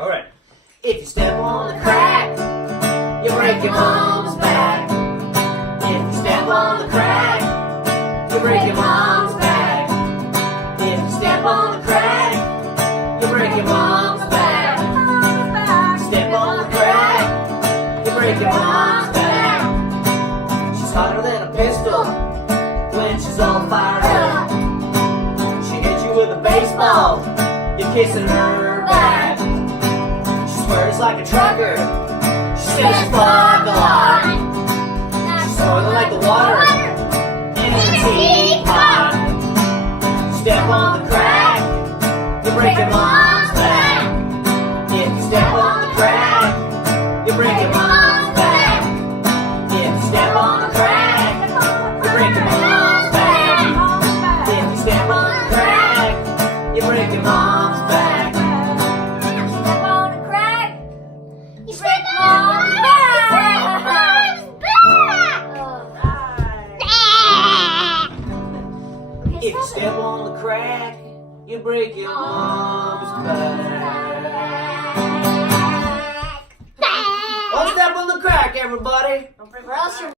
Alright. If you step on the crack, you break your mom's back. If you step on the crack, you break your mom's back. If you step on the crack, you break your mom's back. Step on the crack, you break your mom's back. She's hotter than a pistol when she's all fired up. She hits you with a baseball, you're kissing her back. She swears like a trucker, she says she fuck a lot. She's snorting like the water in a teapot. Step on the crack, you break your mom's back. If you step on the crack, you break your mom's back. If you step on the crack, you break your mom's back. If you step on the crack, you break your mom's back. Step on the crack, you break your mom's back. If you step on the crack, you break your mom's back. Don't step on the crack, everybody. Or else you're